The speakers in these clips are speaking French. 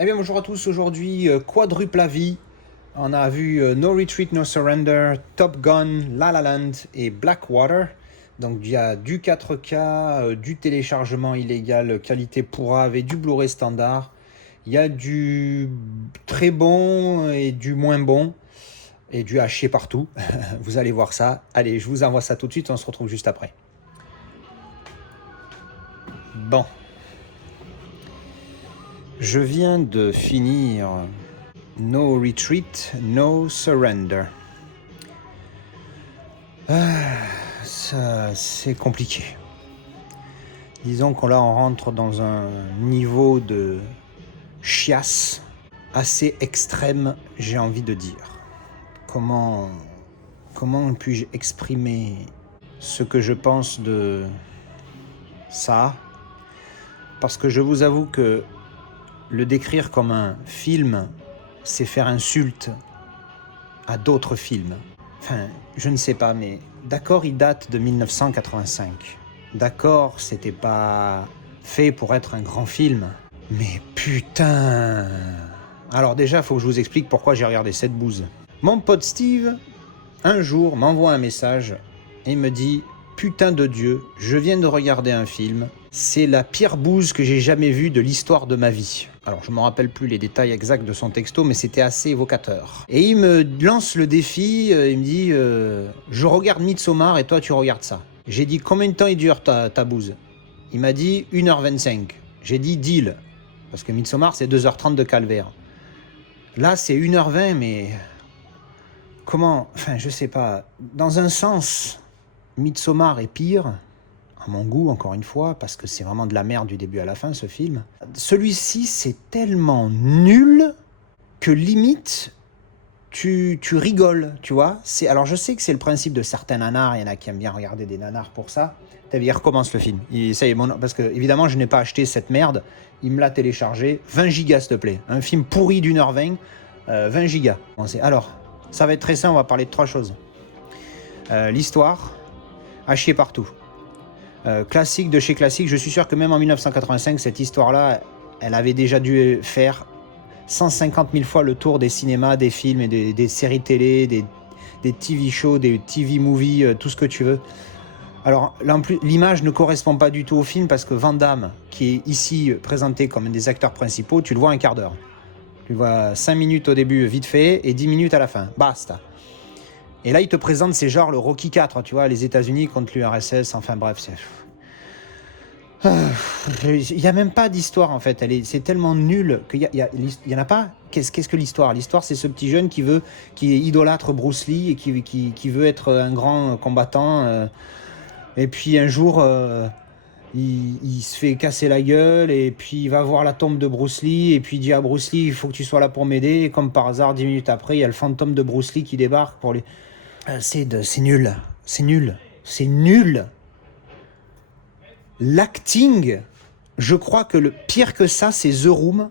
Eh bien bonjour à tous, aujourd'hui quadruple avis. On a vu No Retreat, No Surrender, Top Gun, La La Land et Blackwater. Donc il y a du 4K, du téléchargement illégal, qualité pourrave et du Blu-ray standard. Il y a du très bon et du moins bon et du haché partout. Vous allez voir ça. Allez, je vous envoie ça tout de suite, on se retrouve juste après. Bon. Je viens de finir No Retreat, No Surrender. Ça, c'est compliqué. Disons qu'on là on rentre dans un niveau de chiasse assez extrême, j'ai envie de dire. Comment puis-je exprimer ce que je pense de ça? Parce que je vous avoue que le décrire comme un film, c'est faire insulte à d'autres films. Enfin, je ne sais pas, mais d'accord, il date de 1985. D'accord, c'était pas fait pour être un grand film. Mais putain! Alors déjà, il faut que je vous explique pourquoi j'ai regardé cette bouse. Mon pote Steve, un jour, m'envoie un message et me dit « Putain de Dieu, je viens de regarder un film. C'est la pire bouse que j'ai jamais vue de l'histoire de ma vie. » Alors, je ne me rappelle plus les détails exacts de son texto, mais c'était assez évocateur. Et il me lance le défi, il me dit je regarde Midsommar et toi tu regardes ça. » J'ai dit « Combien de temps il dure ta bouse ?» Il m'a dit 1h25. J'ai dit « Deal. » Parce que Midsommar, c'est 2h30 de calvaire. Là, c'est 1h20, mais... Comment... Enfin, je sais pas. Dans un sens, Midsommar est pire, à mon goût, encore une fois, parce que c'est vraiment de la merde du début à la fin, ce film. Celui-ci, c'est tellement nul que limite, tu rigoles, tu vois. Alors, je sais que c'est le principe de certains nanars, il y en a qui aiment bien regarder des nanars pour ça. Il recommence le film. Ça y est, parce que, évidemment, je n'ai pas acheté cette merde. Il me l'a téléchargé. 20 gigas, s'il te plaît. Un film pourri d'1h20, 20 gigas. Alors, ça va être très simple, on va parler de trois choses. L'histoire, à chier partout. Classique de chez classique, je suis sûr que même en 1985, cette histoire-là, elle avait déjà dû faire 150 000 fois le tour des cinémas, des films et des séries télé, des TV shows, des TV movies, tout ce que tu veux. Alors là, en plus, l'image ne correspond pas du tout au film parce que Van Damme, qui est ici présenté comme un des acteurs principaux, tu le vois un quart d'heure. Tu le vois 5 minutes au début vite fait et 10 minutes à la fin. Basta. Et là, il te présente, c'est genre le Rocky 4, tu vois, les États-Unis contre l'URSS, enfin bref, c'est... Il n'y a même pas d'histoire en fait, c'est tellement nul qu'il y en a pas. Qu'est-ce que l'histoire? L'histoire, c'est ce petit jeune qui idolâtre Bruce Lee et qui veut être un grand combattant. Et puis un jour, il se fait casser la gueule et puis il va voir la tombe de Bruce Lee et puis il dit à Bruce Lee, il faut que tu sois là pour m'aider. Et comme par hasard, 10 minutes après, il y a le fantôme de Bruce Lee qui débarque pour lui. C'est nul, c'est nul, c'est nul. L'acting, je crois que le pire que ça, c'est The Room.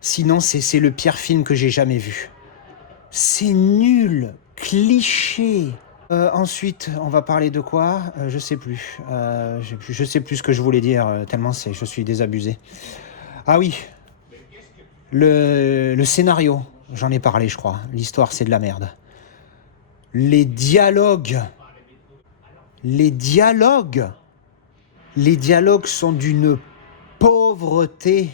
Sinon, c'est le pire film que j'ai jamais vu. C'est nul, cliché. Ensuite, on va parler de quoi? Je sais plus. Je sais plus ce que je voulais dire, tellement je suis désabusé. Ah oui, le scénario, j'en ai parlé, je crois. L'histoire, c'est de la merde. Les dialogues sont d'une pauvreté.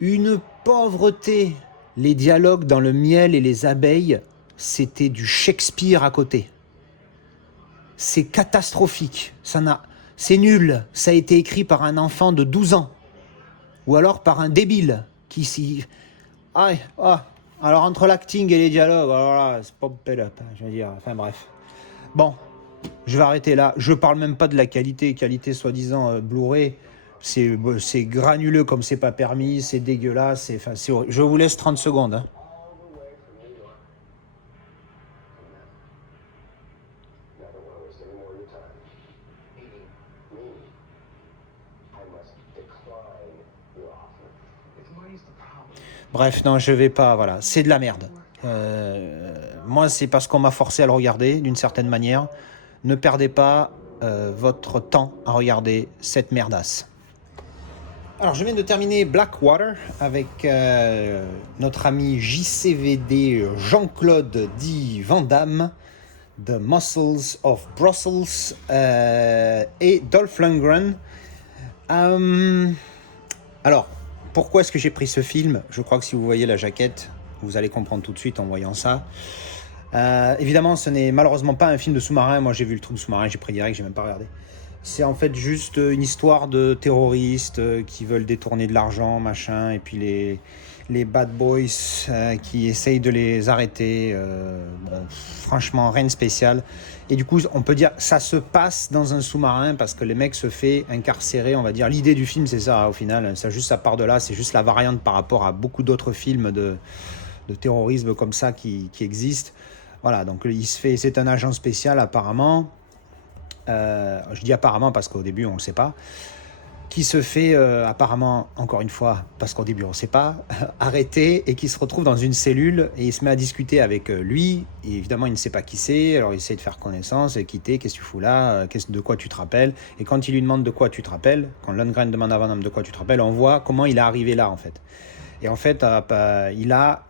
Une pauvreté. Les dialogues dans Le miel et les abeilles, c'était du Shakespeare à côté. C'est catastrophique. C'est nul. Ça a été écrit par un enfant de 12 ans. Ou alors par un débile qui s'y... Alors entre l'acting et les dialogues, alors là, c'est pas up, je veux dire. Enfin bref. Bon. Je vais arrêter là. Je parle même pas de la qualité soi-disant Blu-ray. C'est granuleux comme c'est pas permis, c'est dégueulasse. Je vous laisse 30 secondes. Hein. Bref, non, je vais pas. Voilà, c'est de la merde. Moi, c'est parce qu'on m'a forcé à le regarder d'une certaine manière. Ne perdez pas votre temps à regarder cette merdasse. Alors, je viens de terminer Blackwater avec notre ami JCVD Jean-Claude dit Van Damme, The Muscles of Brussels et Dolph Lundgren. Alors, pourquoi est-ce que j'ai pris ce film? Je crois que si vous voyez la jaquette, vous allez comprendre tout de suite en voyant ça. Évidemment, ce n'est malheureusement pas un film de sous-marin. Moi, j'ai vu le truc sous-marin, j'ai pris direct, j'ai même pas regardé. C'est en fait juste une histoire de terroristes qui veulent détourner de l'argent, machin, et puis les bad boys qui essayent de les arrêter. Bon, franchement, rien de spécial. Et du coup, on peut dire ça se passe dans un sous-marin parce que les mecs se fait incarcérer, on va dire. L'idée du film, c'est ça, au final. Ça part de là, c'est juste la variante par rapport à beaucoup d'autres films de terrorisme comme ça qui existent. Voilà, donc c'est un agent spécial apparemment. Je dis apparemment parce qu'au début on ne le sait pas, qui se fait apparemment, encore une fois, parce qu'au début on ne sait pas, arrêter et qui se retrouve dans une cellule et il se met à discuter avec lui, et évidemment il ne sait pas qui c'est, alors il essaie de faire connaissance, et quitter, qu'est-ce que tu fous là, de quoi tu te rappelles, et quand il lui demande de quoi tu te rappelles, quand Lundgren demande à Van Damme de quoi tu te rappelles, on voit comment il est arrivé là en fait. Et en fait il a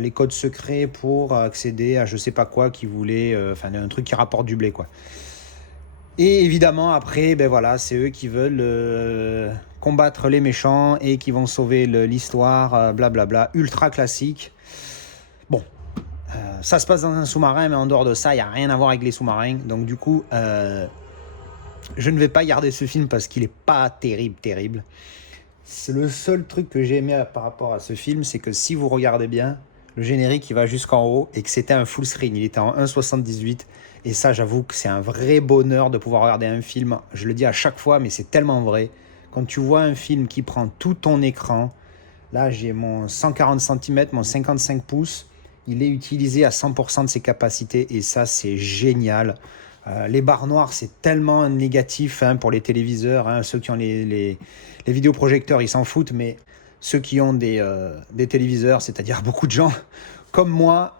les codes secrets pour accéder à je sais pas quoi qu'il voulait, un truc qui rapporte du blé quoi. Et évidemment, après, ben voilà, c'est eux qui veulent combattre les méchants et qui vont sauver l'histoire, blablabla, ultra classique. Bon, ça se passe dans un sous-marin, mais en dehors de ça, il n'y a rien à voir avec les sous-marins. Donc du coup, je ne vais pas garder ce film parce qu'il n'est pas terrible. C'est le seul truc que j'ai aimé par rapport à ce film, c'est que si vous regardez bien, le générique il va jusqu'en haut et que c'était un full screen, il était en 1,78. Et ça, j'avoue que c'est un vrai bonheur de pouvoir regarder un film. Je le dis à chaque fois, mais c'est tellement vrai. Quand tu vois un film qui prend tout ton écran, là, j'ai mon 140 cm, mon 55 pouces. Il est utilisé à 100% de ses capacités et ça, c'est génial. Les barres noires, c'est tellement négatif pour les téléviseurs. Ceux qui ont les vidéoprojecteurs, ils s'en foutent, mais ceux qui ont des téléviseurs, c'est-à-dire beaucoup de gens comme moi,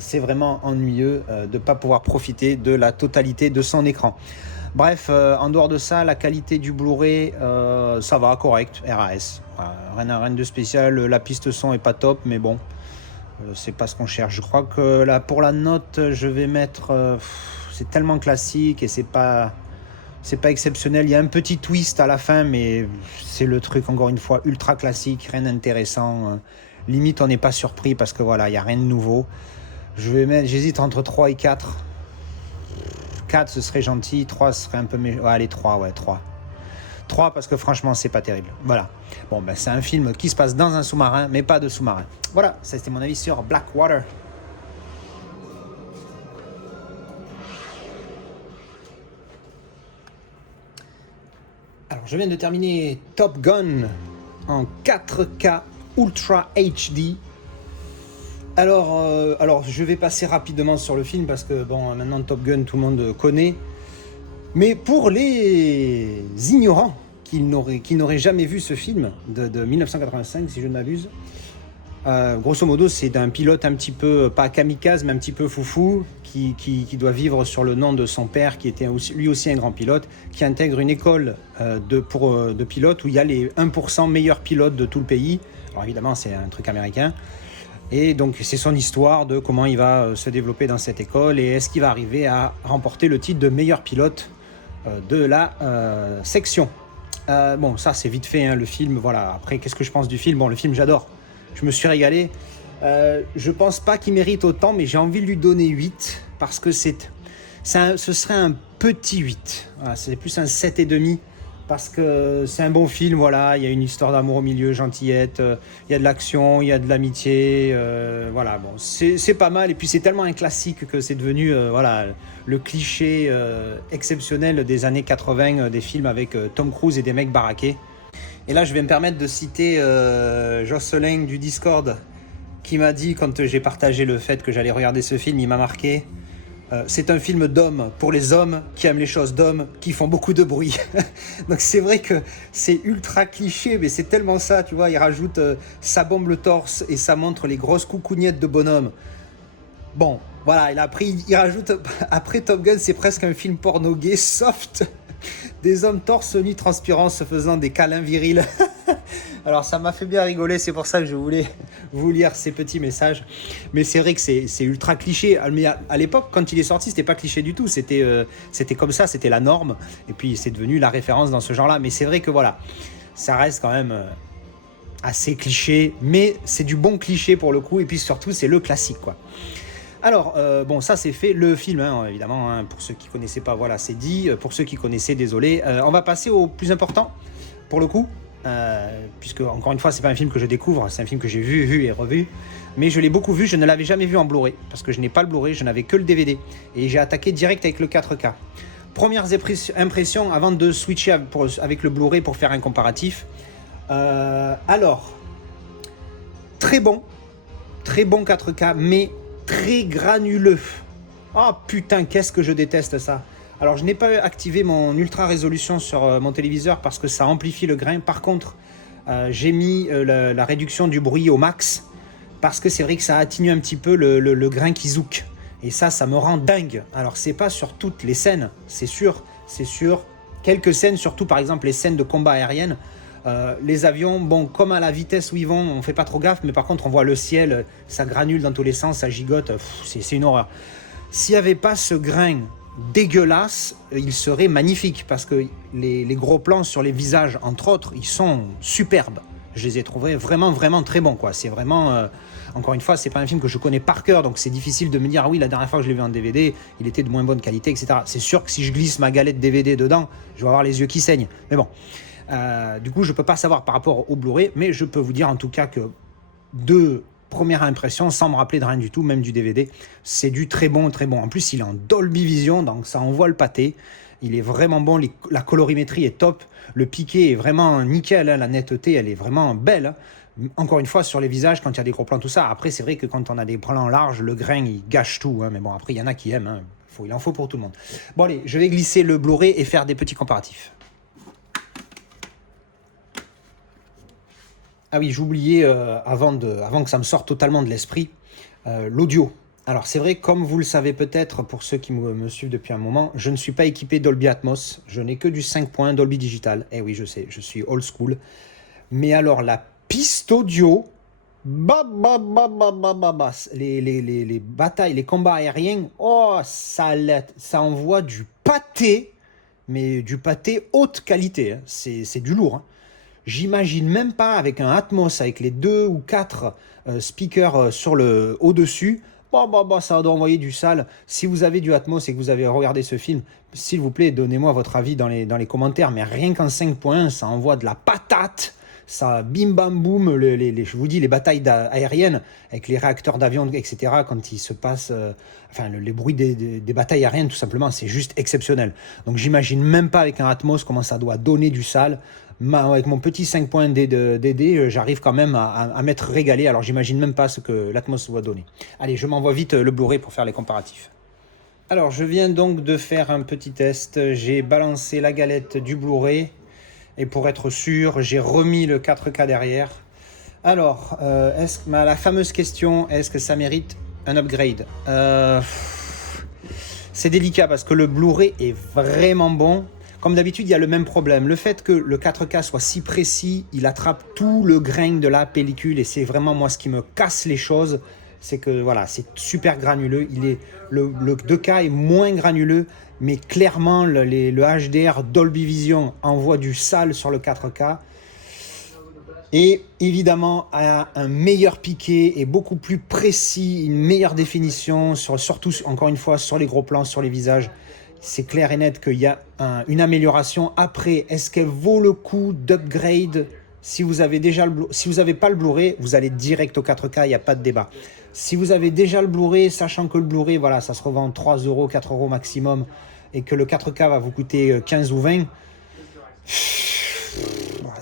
c'est vraiment ennuyeux de ne pas pouvoir profiter de la totalité de son écran. Bref, en dehors de ça, la qualité du Blu-ray, ça va, correct, RAS. Rien de spécial, la piste son est pas top, mais bon, c'est pas ce qu'on cherche. Je crois que là, pour la note, je vais mettre... c'est tellement classique et c'est pas exceptionnel. Il y a un petit twist à la fin, mais c'est le truc, encore une fois, ultra classique, rien d'intéressant. Limite, on n'est pas surpris parce que voilà, il n'y a rien de nouveau. J'hésite entre 3 et 4. 4, ce serait gentil. 3, ce serait un peu... allez, 3, ouais, 3. 3 parce que franchement, c'est pas terrible. Voilà. Bon, ben, c'est un film qui se passe dans un sous-marin, mais pas de sous-marin. Voilà, ça c'était mon avis sur Blackwater. Alors, je viens de terminer Top Gun en 4K Ultra HD. Alors, je vais passer rapidement sur le film parce que bon, maintenant Top Gun, tout le monde connaît. Mais pour les ignorants qui n'auraient jamais vu ce film de 1985, si je ne m'abuse, grosso modo, c'est d'un pilote un petit peu, pas kamikaze, mais un petit peu foufou, qui doit vivre sur le nom de son père, qui était lui aussi un grand pilote, qui intègre une école de pilotes où il y a les 1% meilleurs pilotes de tout le pays. Alors évidemment, c'est un truc américain. Et donc, c'est son histoire de comment il va se développer dans cette école et est-ce qu'il va arriver à remporter le titre de meilleur pilote de la section. Bon, ça, c'est vite fait, le film. Voilà. Après, qu'est-ce que je pense du film? Bon, le film, j'adore. Je me suis régalé. Je pense pas qu'il mérite autant, mais j'ai envie de lui donner 8 parce que ce serait un petit 8. Voilà, c'est plus un 7,5 parce que c'est un bon film. Voilà, il y a une histoire d'amour au milieu, gentillette, il y a de l'action, il y a de l'amitié. Voilà, bon, c'est pas mal. Et puis c'est tellement un classique que c'est devenu voilà, le cliché exceptionnel des années 80 des films avec Tom Cruise et des mecs baraqués. Et là, je vais me permettre de citer Jocelyn du Discord qui m'a dit, quand j'ai partagé le fait que j'allais regarder ce film, il m'a marqué. C'est un film d'hommes, pour les hommes qui aiment les choses d'hommes, qui font beaucoup de bruit. Donc c'est vrai que c'est ultra cliché, mais c'est tellement ça, tu vois. Il rajoute ça bombe le torse et ça montre les grosses coucougnettes de bonhomme. Bon, voilà, il rajoute, après Top Gun, c'est presque un film porno gay soft. Des hommes torse nu transpirants se faisant des câlins virils. Alors ça m'a fait bien rigoler, c'est pour ça que je voulais vous lire ces petits messages. Mais c'est vrai que c'est ultra cliché. Mais à l'époque, quand il est sorti, c'était pas cliché du tout. C'était comme ça, c'était la norme. Et puis c'est devenu la référence dans ce genre-là. Mais c'est vrai que voilà, ça reste quand même assez cliché. Mais c'est du bon cliché pour le coup. Et puis surtout, c'est le classique, quoi. Alors, bon, ça c'est fait, le film, hein, évidemment, hein, pour ceux qui ne connaissaient pas, voilà, c'est dit. Pour ceux qui connaissaient, désolé. On va passer au plus important, pour le coup. Puisque, encore une fois, c'est pas un film que je découvre, c'est un film que j'ai vu et revu. Mais je l'ai beaucoup vu, je ne l'avais jamais vu en Blu-ray. Parce que je n'ai pas le Blu-ray, je n'avais que le DVD. Et j'ai attaqué direct avec le 4K. Premières impressions avant de switcher avec le Blu-ray pour faire un comparatif. Alors, très bon 4K, mais très granuleux. Oh putain, qu'est-ce que je déteste ça. Alors je n'ai pas activé mon ultra résolution sur mon téléviseur parce que ça amplifie le grain. Par contre, j'ai mis la réduction du bruit au max parce que c'est vrai que ça atténue un petit peu le grain qui zouk. Et ça me rend dingue. Alors c'est pas sur toutes les scènes, c'est sûr. Quelques scènes, surtout par exemple les scènes de combat aériennes. Les avions, bon, comme à la vitesse où ils vont, on fait pas trop gaffe, mais par contre on voit le ciel, ça granule dans tous les sens, ça gigote, c'est une horreur. S'il n'y avait pas ce grain dégueulasse, il serait magnifique, parce que les gros plans sur les visages, entre autres, ils sont superbes. Je les ai trouvés vraiment, vraiment très bons, quoi. C'est vraiment, encore une fois, c'est pas un film que je connais par cœur, donc c'est difficile de me dire, ah oui, la dernière fois que je l'ai vu en DVD, il était de moins bonne qualité, etc. C'est sûr que si je glisse ma galette DVD dedans, je vais avoir les yeux qui saignent, mais bon. Du coup, je peux pas savoir par rapport au Blu-ray, mais je peux vous dire en tout cas que de première impression, sans me rappeler de rien du tout, même du DVD, c'est du très bon, très bon. En plus, il est en Dolby Vision, donc ça envoie le pâté. Il est vraiment bon, la colorimétrie est top, le piqué est vraiment nickel, hein, la netteté, elle est vraiment belle. Encore une fois, sur les visages, quand il y a des gros plans, tout ça. Après, c'est vrai que quand on a des plans larges, le grain, il gâche tout. Hein, mais bon, après, il y en a qui aiment. Hein. Il en faut pour tout le monde. Bon, allez, je vais glisser le Blu-ray et faire des petits comparatifs. Ah oui, j'oubliais, avant que ça me sorte totalement de l'esprit, l'audio. Alors c'est vrai, comme vous le savez peut-être, pour ceux qui me suivent depuis un moment, je ne suis pas équipé Dolby Atmos, je n'ai que du 5.1 Dolby Digital. Eh oui, je sais, je suis old school. Mais alors la piste audio, les batailles, les combats aériens, oh, ça envoie du pâté, mais du pâté haute qualité, hein. C'est du lourd, hein. J'imagine même pas avec un Atmos, avec les 2 ou 4 speakers sur le au-dessus, ça doit envoyer du sale. Si vous avez du Atmos et que vous avez regardé ce film, s'il vous plaît, donnez-moi votre avis dans les commentaires. Mais rien qu'en 5.1, ça envoie de la patate. Ça bim bam boum, je vous dis, les batailles aériennes avec les réacteurs d'avion, etc., quand il se passe, les bruits des batailles aériennes, tout simplement, c'est juste exceptionnel. Donc j'imagine même pas avec un Atmos comment ça doit donner du sale. Avec mon petit 5.1 DD, j'arrive quand même à m'être régalé, alors j'imagine même pas ce que l'Atmos doit donner. Allez, je m'envoie vite le Blu-ray pour faire les comparatifs. Alors, je viens donc de faire un petit test, j'ai balancé la galette du Blu-ray, et pour être sûr, j'ai remis le 4K derrière. Alors, la fameuse question, est-ce que ça mérite un upgrade ? C'est délicat parce que le Blu-ray est vraiment bon. Comme d'habitude, il y a le même problème. Le fait que le 4K soit si précis, il attrape tout le grain de la pellicule et c'est vraiment moi ce qui me casse les choses. C'est que voilà, c'est super granuleux. Le 2K est moins granuleux, mais clairement le HDR Dolby Vision envoie du sale sur le 4K. Et évidemment, un meilleur piqué et beaucoup plus précis, une meilleure définition, surtout encore une fois sur les gros plans, sur les visages. C'est clair et net qu'il y a une amélioration. Après, est-ce qu'elle vaut le coup d'upgrade ? Si vous avez pas le Blu-ray, vous allez direct au 4K, il n'y a pas de débat. Si vous avez déjà le Blu-ray, sachant que le Blu-ray, voilà, ça se revend 3 €, 4 € maximum, et que le 4K va vous coûter 15 ou 20,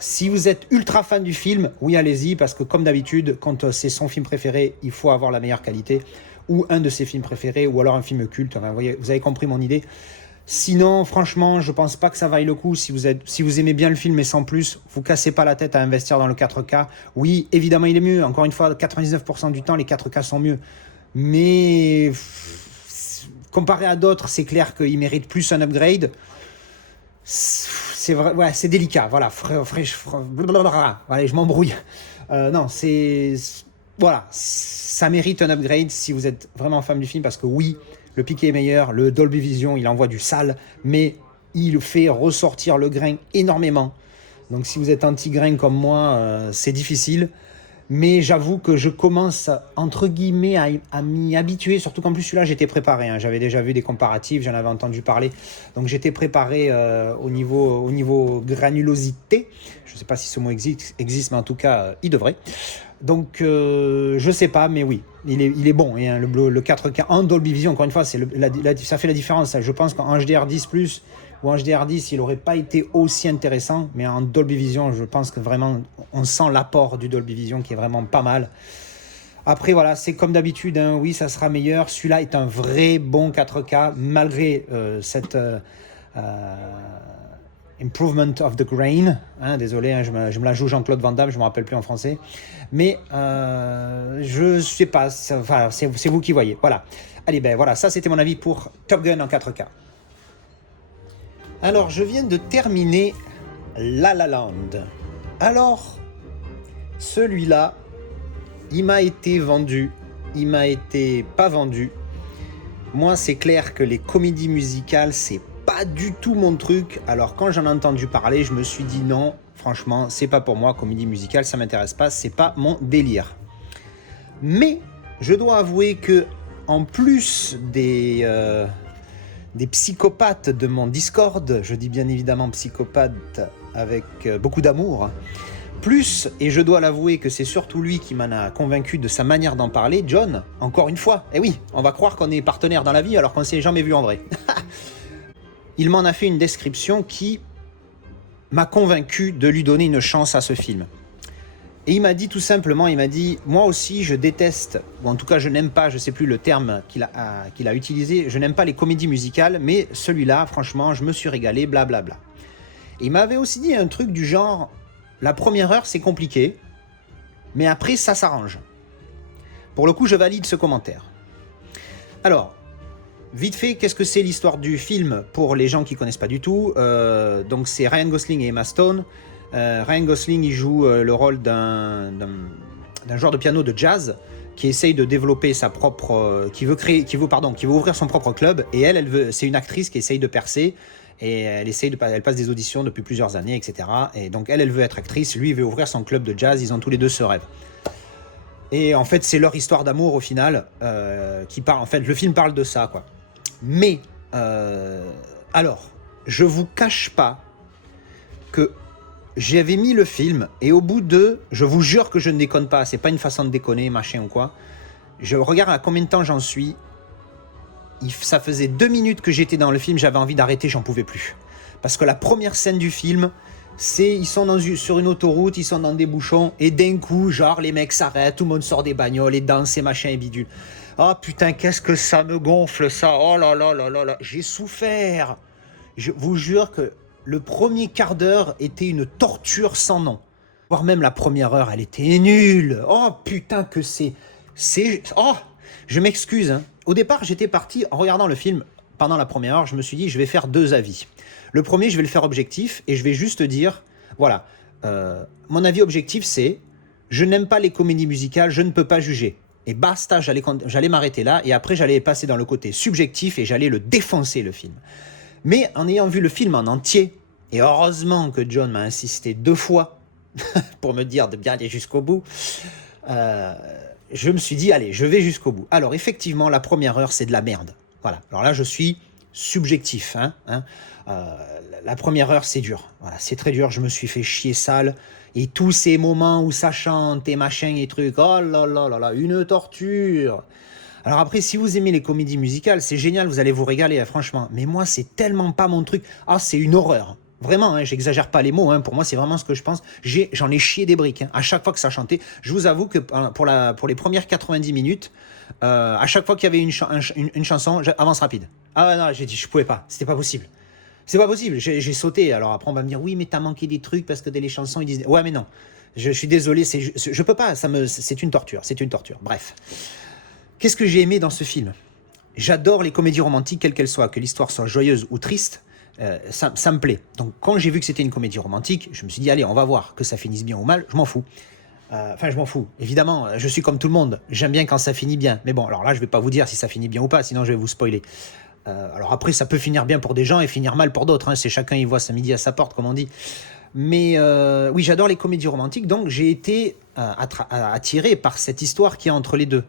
si vous êtes ultra fan du film, oui, allez-y, parce que comme d'habitude, quand c'est son film préféré, il faut avoir la meilleure qualité, ou un de ses films préférés, ou alors un film culte. Enfin, vous avez compris mon idée. Sinon, franchement, je pense pas que ça vaille le coup. Si vous aimez bien le film et sans plus, vous cassez pas la tête à investir dans le 4K. Oui, évidemment, il est mieux. Encore une fois, 99% du temps, les 4K sont mieux. Mais comparé à d'autres, c'est clair qu'il mérite plus un upgrade. c'est vrai, ouais, c'est délicat. Voilà, voilà, je m'embrouille. Non, voilà, ça mérite un upgrade si vous êtes vraiment fan du film, parce que oui, le piqué est meilleur, le Dolby Vision, il envoie du sale, mais il fait ressortir le grain énormément. Donc si vous êtes anti-grain comme moi, c'est difficile. Mais j'avoue que je commence, entre guillemets, à m'y habituer, surtout qu'en plus celui-là, j'étais préparé. Hein. J'avais déjà vu des comparatifs, j'en avais entendu parler. Donc j'étais préparé au niveau granulosité. Je ne sais pas si ce mot existe, mais en tout cas, il devrait. Donc je sais pas, mais oui, il est bon. Et, hein, le 4K en Dolby Vision, encore une fois, ça fait la différence. Je pense qu'en HDR10+, ou en HDR10, il n'aurait pas été aussi intéressant, mais en Dolby Vision, je pense que vraiment, on sent l'apport du Dolby Vision qui est vraiment pas mal. Après, voilà, c'est comme d'habitude, hein, oui, ça sera meilleur. Celui-là est un vrai bon 4K, malgré cette improvement of the grain. Hein, désolé, hein, je me la joue Jean-Claude Van Damme, je ne me rappelle plus en français. Mais je sais pas, c'est vous qui voyez. Voilà. Allez, ben voilà, ça c'était mon avis pour Top Gun en 4K. Alors, je viens de terminer La La Land. Alors, celui-là, il m'a été vendu, il m'a été pas vendu. Moi, c'est clair que les comédies musicales, c'est pas du tout mon truc. Alors, quand j'en ai entendu parler, je me suis dit non, franchement, c'est pas pour moi, comédie musicale, ça m'intéresse pas, c'est pas mon délire. Mais, je dois avouer que, en plus des psychopathes de mon Discord, je dis bien évidemment psychopathe avec beaucoup d'amour, plus, et je dois l'avouer que c'est surtout lui qui m'en a convaincu de sa manière d'en parler, John, encore une fois, et oui, on va croire qu'on est partenaires dans la vie alors qu'on ne s'est jamais vu en vrai. Il m'en a fait une description qui m'a convaincu de lui donner une chance à ce film. Et il m'a dit tout simplement, il m'a dit, moi aussi je déteste, ou en tout cas je n'aime pas, je ne sais plus le terme qu'il a utilisé, je n'aime pas les comédies musicales, mais celui-là, franchement, je me suis régalé, blablabla. Et il m'avait aussi dit un truc du genre, la première heure c'est compliqué, mais après ça s'arrange. Pour le coup, je valide ce commentaire. Alors, vite fait, qu'est-ce que c'est l'histoire du film pour les gens qui ne connaissent pas du tout? Donc c'est Ryan Gosling et Emma Stone. Ryan Gosling, il joue le rôle d'un joueur de piano de jazz qui essaye de développer sa propre, qui veut ouvrir son propre club. Et c'est une actrice qui essaye de percer et elle passe des auditions depuis plusieurs années, etc. Et donc elle veut être actrice, lui il veut ouvrir son club de jazz. Ils ont tous les deux ce rêve. Et en fait, c'est leur histoire d'amour au final qui parle. En fait, le film parle de ça, quoi. Mais alors, je vous cache pas que j'avais mis le film et au bout de, je vous jure que je ne déconne pas, c'est pas une façon de déconner, machin ou quoi. Je regarde à combien de temps j'en suis. Ça faisait 2 minutes que j'étais dans le film, j'avais envie d'arrêter, j'en pouvais plus. Parce que la première scène du film, c'est ils sont sur une autoroute, ils sont dans des bouchons et d'un coup, genre les mecs s'arrêtent, tout le monde sort des bagnoles et danse et machin et bidule. Oh putain, qu'est-ce que ça me gonfle ça. Oh là là là là là, j'ai souffert. Je vous jure que le premier quart d'heure était une torture sans nom. Voire même la première heure, elle était nulle. Oh putain que c'est... Oh, je m'excuse. Hein. Au départ, j'étais parti, en regardant le film, pendant la première heure, je me suis dit, je vais faire 2 avis. Le premier, je vais le faire objectif, et je vais juste dire, voilà, mon avis objectif, c'est, je n'aime pas les comédies musicales, je ne peux pas juger. Et basta, j'allais m'arrêter là, et après, j'allais passer dans le côté subjectif, et j'allais le défoncer, le film. Mais en ayant vu le film en entier, et heureusement que John m'a insisté 2 fois pour me dire de bien aller jusqu'au bout, je me suis dit, allez, je vais jusqu'au bout. Alors effectivement, la première heure, c'est de la merde. Voilà. Alors là, je suis subjectif. La première heure, c'est dur. Voilà, c'est très dur. Je me suis fait chier sale. Et tous ces moments où ça chante et machin et trucs, oh là là là là, une torture. Alors après, si vous aimez les comédies musicales, c'est génial, vous allez vous régaler, franchement. Mais moi, c'est tellement pas mon truc. Ah, c'est une horreur. Vraiment, hein, j'exagère pas les mots. Hein, pour moi, c'est vraiment ce que je pense. J'en ai chié des briques. Hein, à chaque fois que ça chantait, je vous avoue que pour les premières 90 minutes, à chaque fois qu'il y avait une chanson, avance rapide. Ah non, j'ai dit, je pouvais pas. C'était pas possible. C'est pas possible. J'ai sauté. Alors après, on va me dire, oui, mais t'as manqué des trucs parce que dans les chansons, ils disent, ouais, mais non. Je suis désolé. Je peux pas. C'est une torture. C'est une torture. Bref. Qu'est-ce que j'ai aimé dans ce film? J'adore les comédies romantiques, quelles qu'elles soient, que l'histoire soit joyeuse ou triste. Ça me plaît. Donc quand j'ai vu que c'était une comédie romantique, je me suis dit, allez, on va voir, que ça finisse bien ou mal, je m'en fous. Enfin, je m'en fous. Évidemment, je suis comme tout le monde. J'aime bien quand ça finit bien. Mais bon, alors là, je vais pas vous dire si ça finit bien ou pas, sinon je vais vous spoiler. Alors après, ça peut finir bien pour des gens et finir mal pour d'autres. Hein. C'est chacun y voit sa midi à sa porte, comme on dit. Mais oui, j'adore les comédies romantiques, donc j'ai été attiré par cette histoire qu'il y a entre les deux.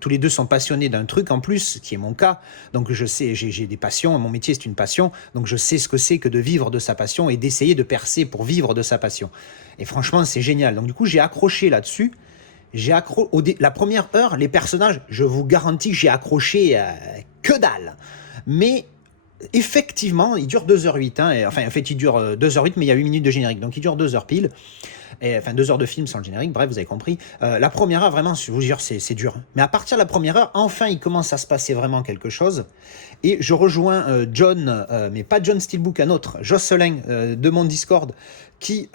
Tous les deux sont passionnés d'un truc en plus, qui est mon cas. Donc je sais, j'ai des passions, mon métier c'est une passion, donc je sais ce que c'est que de vivre de sa passion et d'essayer de percer pour vivre de sa passion. Et franchement, c'est génial. Donc du coup, j'ai accroché là-dessus. La première heure, les personnages, je vous garantis que j'ai accroché que dalle. Mais effectivement, il dure 2h08. Hein, enfin, en fait, il dure 2h08, mais il y a 8 minutes de générique. Donc, il dure 2h pile. Enfin, 2 heures de film sans le générique. Bref, vous avez compris. La première heure, vraiment, je vous jure, c'est dur. Mais à partir de la première heure, enfin, il commence à se passer vraiment quelque chose. Et je rejoins John, mais pas John Steelbook, un autre, Jocelyn de mon Discord, qui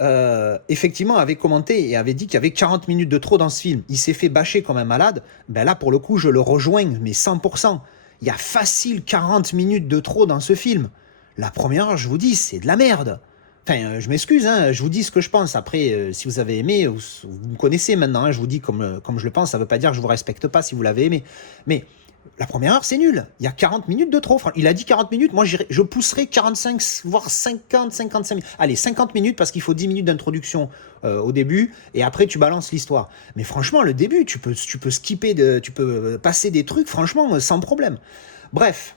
effectivement avait commenté et avait dit qu'il y avait 40 minutes de trop dans ce film. Il s'est fait bâcher comme un malade. Ben là, pour le coup, je le rejoins, mais 100%. Il y a facile 40 minutes de trop dans ce film. La première heure, je vous dis, c'est de la merde. Enfin, je m'excuse, hein, je vous dis ce que je pense. Après, si vous avez aimé, vous me connaissez maintenant, hein, je vous dis comme je le pense, ça ne veut pas dire que je ne vous respecte pas si vous l'avez aimé. Mais la première heure, c'est nul. Il y a 40 minutes de trop. Il a dit 40 minutes, moi je pousserai 45, voire 50, 55 minutes. Allez, 50 minutes parce qu'il faut 10 minutes d'introduction au début, et après tu balances l'histoire. Mais franchement, le début, tu peux skipper, tu peux passer des trucs, franchement, sans problème. Bref.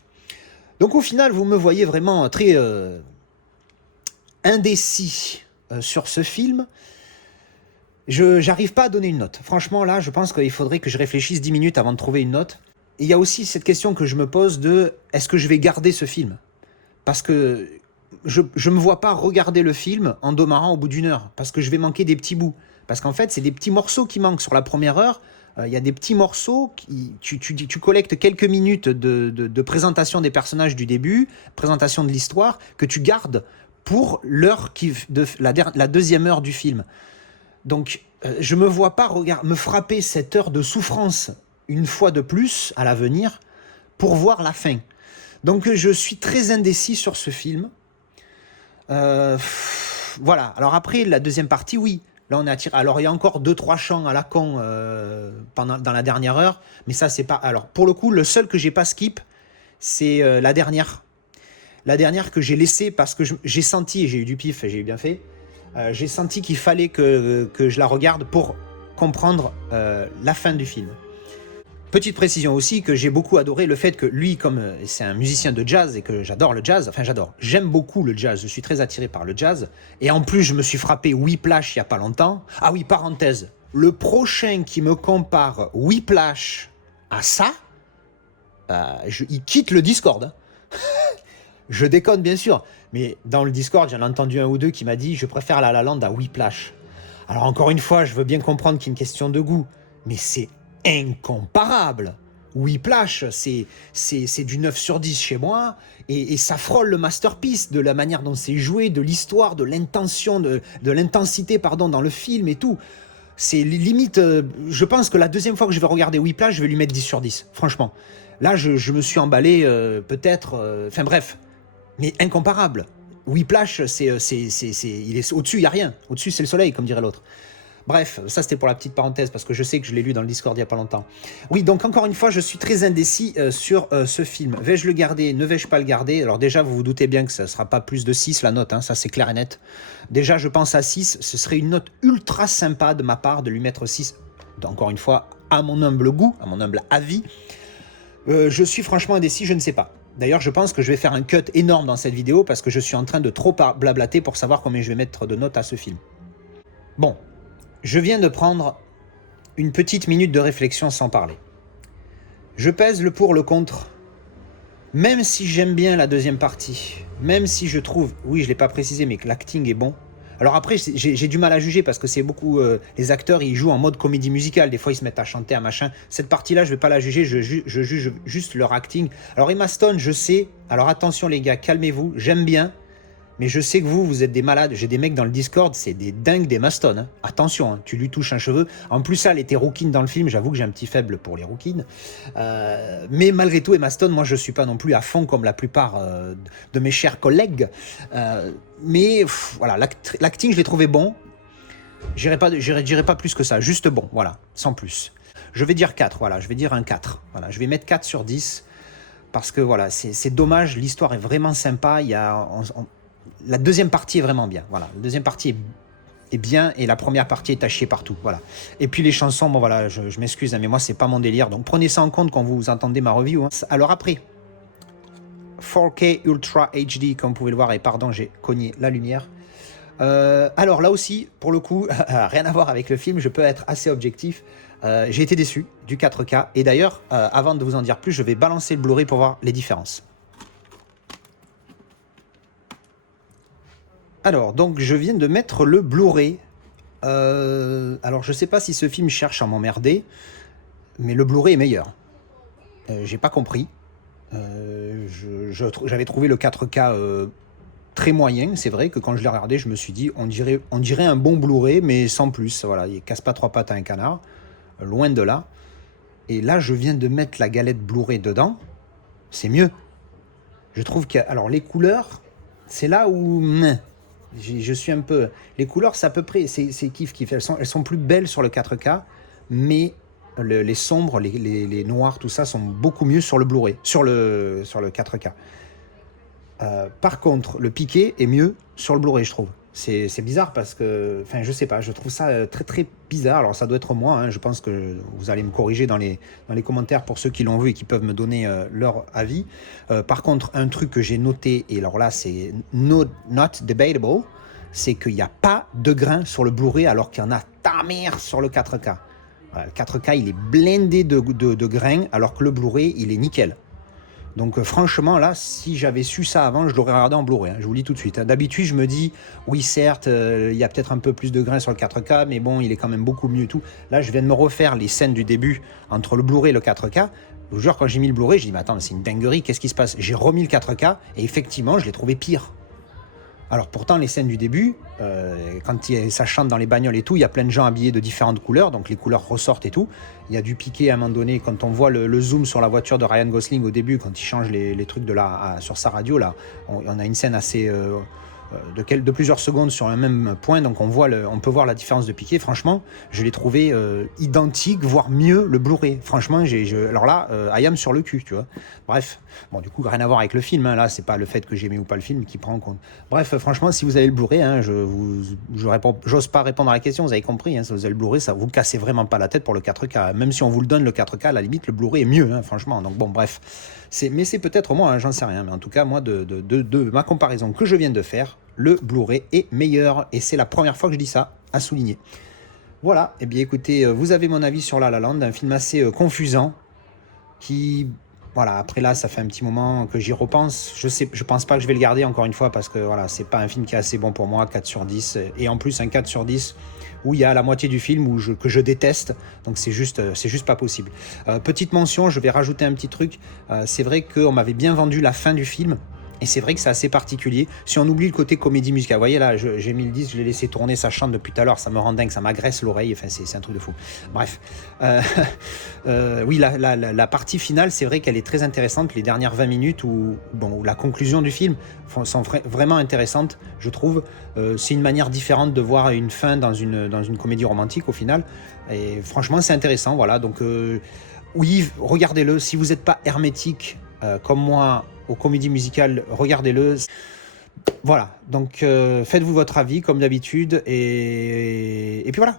Donc au final, vous me voyez vraiment très indécis sur ce film. J'arrive pas à donner une note. Franchement, là, je pense qu'il faudrait que je réfléchisse 10 minutes avant de trouver une note. Et il y a aussi cette question que je me pose de est-ce que je vais garder ce film? Parce que je me vois pas regarder le film en démarrant au bout d'une heure, parce que je vais manquer des petits bouts. Parce qu'en fait, c'est des petits morceaux qui manquent. Sur la première heure, il y a des petits morceaux, tu collectes quelques minutes de présentation des personnages du début, présentation de l'histoire, que tu gardes pour la deuxième heure du film. Donc, je me vois pas me frapper cette heure de souffrance une fois de plus à l'avenir pour voir la fin. Donc, je suis très indécis sur ce film. Voilà. Alors après, la deuxième partie, oui. Là, on est attiré. Alors, il y a encore 2-3 chants à la con dans la dernière heure. Mais ça, c'est pas... Alors, pour le coup, le seul que j'ai pas skip, c'est la dernière. La dernière que j'ai laissée parce que j'ai senti, et j'ai eu du pif, et j'ai bien fait, j'ai senti qu'il fallait que je la regarde pour comprendre la fin du film. Petite précision aussi que j'ai beaucoup adoré le fait que lui, comme c'est un musicien de jazz et que j'adore le jazz, enfin j'aime beaucoup le jazz, je suis très attiré par le jazz, et en plus je me suis frappé Whiplash il n'y a pas longtemps. Ah oui, parenthèse, le prochain qui me compare Whiplash à ça, il quitte le Discord. Hein. Je déconne bien sûr, mais dans le Discord, j'en ai entendu un ou deux qui m'a dit « je préfère La La Land à Whiplash ». Alors encore une fois, je veux bien comprendre qu'il y a une question de goût, mais c'est incomparable. Whiplash, c'est du 9 sur 10 chez moi, et ça frôle le masterpiece de la manière dont c'est joué, de l'histoire, de l'intention, de l'intensité pardon, dans le film et tout. C'est limite, je pense que la deuxième fois que je vais regarder Whiplash, je vais lui mettre 10 sur 10, franchement. Là, je me suis emballé, peut-être, enfin bref, mais incomparable. Whiplash, il est au-dessus, il n'y a rien. Au-dessus, c'est le soleil, comme dirait l'autre. Bref, ça c'était pour la petite parenthèse, parce que je sais que je l'ai lu dans le Discord il n'y a pas longtemps. Oui, donc encore une fois, je suis très indécis sur ce film. Vais-je le garder? Ne vais-je pas le garder? Alors déjà, vous vous doutez bien que ça ne sera pas plus de 6 la note, hein, ça c'est clair et net. Déjà, je pense à 6, ce serait une note ultra sympa de ma part de lui mettre 6. Encore une fois, à mon humble goût, à mon humble avis. Je suis franchement indécis, je ne sais pas. D'ailleurs, je pense que je vais faire un cut énorme dans cette vidéo parce que je suis en train de trop blablater pour savoir combien je vais mettre de notes à ce film. Bon, je viens de prendre une petite minute de réflexion sans parler. Je pèse le pour, le contre. Même si j'aime bien la deuxième partie, même si je trouve, oui, je ne l'ai pas précisé, mais que l'acting est bon. Alors après, j'ai du mal à juger parce que c'est beaucoup... les acteurs, ils jouent en mode comédie musicale. Des fois, ils se mettent à chanter, à machin. Cette partie-là, je ne vais pas la juger. Je juge juste leur acting. Alors Emma Stone, je sais... Alors attention les gars, calmez-vous. J'aime bien. Mais je sais que vous êtes des malades. J'ai des mecs dans le Discord, c'est des dingues des mastones. Hein. Attention, hein, tu lui touches un cheveu. En plus, ça, elle était rouquine dans le film. J'avoue que j'ai un petit faible pour les rouquines. Mais malgré tout, Emma Stone, moi, je ne suis pas non plus à fond comme la plupart de mes chers collègues. Mais voilà, l'acting, je l'ai trouvé bon. J'irai pas plus que ça. Juste bon, voilà, sans plus. Je vais dire 4, voilà. Je vais dire un 4. Voilà, je vais mettre 4 sur 10. Parce que voilà, c'est dommage. L'histoire est vraiment sympa. La deuxième partie est vraiment bien. Voilà, la deuxième partie est bien et la première partie est à chier partout. Voilà. Et puis les chansons, bon voilà, je m'excuse, mais moi c'est pas mon délire. Donc prenez ça en compte quand vous entendez ma review. Hein. Alors après, 4K Ultra HD, comme vous pouvez le voir, et pardon, j'ai cogné la lumière. Alors là aussi, pour le coup, rien à voir avec le film, je peux être assez objectif. J'ai été déçu du 4K. Et d'ailleurs, avant de vous en dire plus, je vais balancer le Blu-ray pour voir les différences. Alors, donc, je viens de mettre le Blu-ray. Alors, je sais pas si ce film cherche à m'emmerder, mais le Blu-ray est meilleur. J'ai pas compris. J'avais trouvé le 4K très moyen. C'est vrai que quand je l'ai regardé, je me suis dit, on dirait un bon Blu-ray, mais sans plus. Voilà, il casse pas trois pattes à un canard. Loin de là. Et là, je viens de mettre la galette Blu-ray dedans. C'est mieux. Je trouve que... Alors, les couleurs, c'est là où... Je suis un peu... Les couleurs, c'est à peu près... C'est kiff. Elles sont plus belles sur le 4K, mais les sombres, les noirs, tout ça, sont beaucoup mieux sur le Blu-ray, sur le 4K. Par contre, le piqué est mieux sur le Blu-ray, je trouve. C'est bizarre parce que, enfin, je sais pas, je trouve ça très très bizarre. Alors, ça doit être moi, hein, je pense que vous allez me corriger dans les commentaires pour ceux qui l'ont vu et qui peuvent me donner leur avis. Par contre, un truc que j'ai noté, et alors là, c'est not debatable, c'est qu'il n'y a pas de grains sur le Blu-ray alors qu'il y en a ta mère sur le 4K. Voilà, le 4K, il est blindé de grains alors que le Blu-ray, il est nickel. Donc franchement, là, si j'avais su ça avant, je l'aurais regardé en Blu-ray, hein, je vous le dis tout de suite. Hein. D'habitude, je me dis, oui, certes, il y a peut-être un peu plus de grains sur le 4K, mais bon, il est quand même beaucoup mieux et tout. Là, je viens de me refaire les scènes du début entre le Blu-ray et le 4K. Je vous jure, quand j'ai mis le Blu-ray, j'ai dit, mais attends, c'est une dinguerie, qu'est-ce qui se passe? J'ai remis le 4K et effectivement, je l'ai trouvé pire. Alors pourtant, les scènes du début, quand ça chante dans les bagnoles et tout, il y a plein de gens habillés de différentes couleurs, donc les couleurs ressortent et tout. Il y a du piqué à un moment donné, quand on voit le zoom sur la voiture de Ryan Gosling au début, quand il change les trucs sur sa radio, là, on a une scène assez... de plusieurs secondes sur un même point, donc on peut voir la différence de piqué. Franchement, je l'ai trouvé identique, voire mieux le Blu-ray. Franchement, alors là, I am sur le cul, tu vois. Bref, bon, du coup, rien à voir avec le film. Hein. Là, c'est pas le fait que j'aimais ou pas le film qui prend en compte. Bref, franchement, si vous avez le Blu-ray, hein, j'ose pas répondre à la question, vous avez compris. Hein, si vous avez le Blu-ray, ça vous cassez vraiment pas la tête pour le 4K. Même si on vous le donne le 4K, à la limite, le Blu-ray est mieux, hein, franchement. Donc bon, bref. Mais c'est peut-être moi, hein, j'en sais rien. Mais en tout cas, moi, de ma comparaison que je viens de faire, le Blu-ray est meilleur. Et c'est la première fois que je dis ça, à souligner. Voilà, et bien écoutez, vous avez mon avis sur La La Land, un film assez confusant, qui... Voilà, après là, ça fait un petit moment que j'y repense. Je pense pas que je vais le garder encore une fois, parce que voilà, c'est pas un film qui est assez bon pour moi, 4 sur 10. Et en plus, un 4 sur 10 où il y a la moitié du film que je déteste. Donc c'est juste pas possible. Petite mention, je vais rajouter un petit truc. C'est vrai qu'on m'avait bien vendu la fin du film. Et c'est vrai que c'est assez particulier. Si on oublie le côté comédie musicale, vous voyez là, j'ai mis le disque, je l'ai laissé tourner, ça chante depuis tout à l'heure, ça me rend dingue, ça m'agresse l'oreille, enfin c'est un truc de fou. Bref, oui, la partie finale, c'est vrai qu'elle est très intéressante, les dernières 20 minutes où la conclusion du film sont vraiment intéressantes, je trouve. C'est une manière différente de voir une fin dans une comédie romantique au final. Et franchement, c'est intéressant, voilà. Donc oui, regardez-le, si vous n'êtes pas hermétique comme moi aux comédies musicales, regardez-le. Voilà, donc faites-vous votre avis comme d'habitude et puis voilà.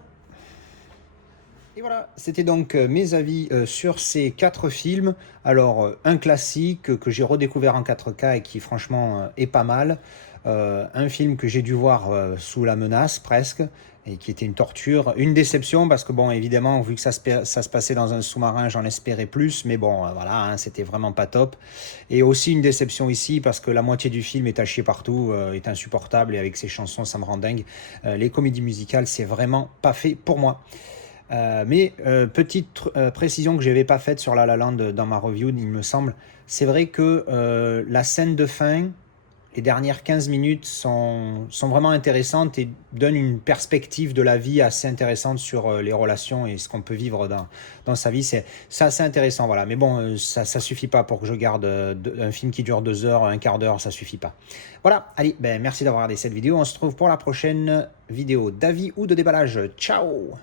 Et voilà, c'était donc mes avis sur ces 4 films. Alors, un classique que j'ai redécouvert en 4K et qui franchement est pas mal. Un film que j'ai dû voir sous la menace presque et qui était une torture, une déception parce que bon, évidemment, vu que ça se passait dans un sous-marin, j'en espérais plus, mais bon, voilà, hein, c'était vraiment pas top. Et aussi une déception ici parce que la moitié du film est à chier partout, est insupportable et avec ses chansons, ça me rend dingue. Les comédies musicales, c'est vraiment pas fait pour moi. Mais petite précision que je n'avais pas faite sur La La Land dans ma review, il me semble, c'est vrai que la scène de fin, les dernières 15 minutes sont vraiment intéressantes et donnent une perspective de la vie assez intéressante sur les relations et ce qu'on peut vivre dans sa vie. C'est assez intéressant, voilà. Mais bon, ça suffit pas pour que je garde un film qui dure 2 heures, un quart d'heure, ça suffit pas. Voilà, allez, ben, merci d'avoir regardé cette vidéo. On se retrouve pour la prochaine vidéo d'avis ou de déballage. Ciao!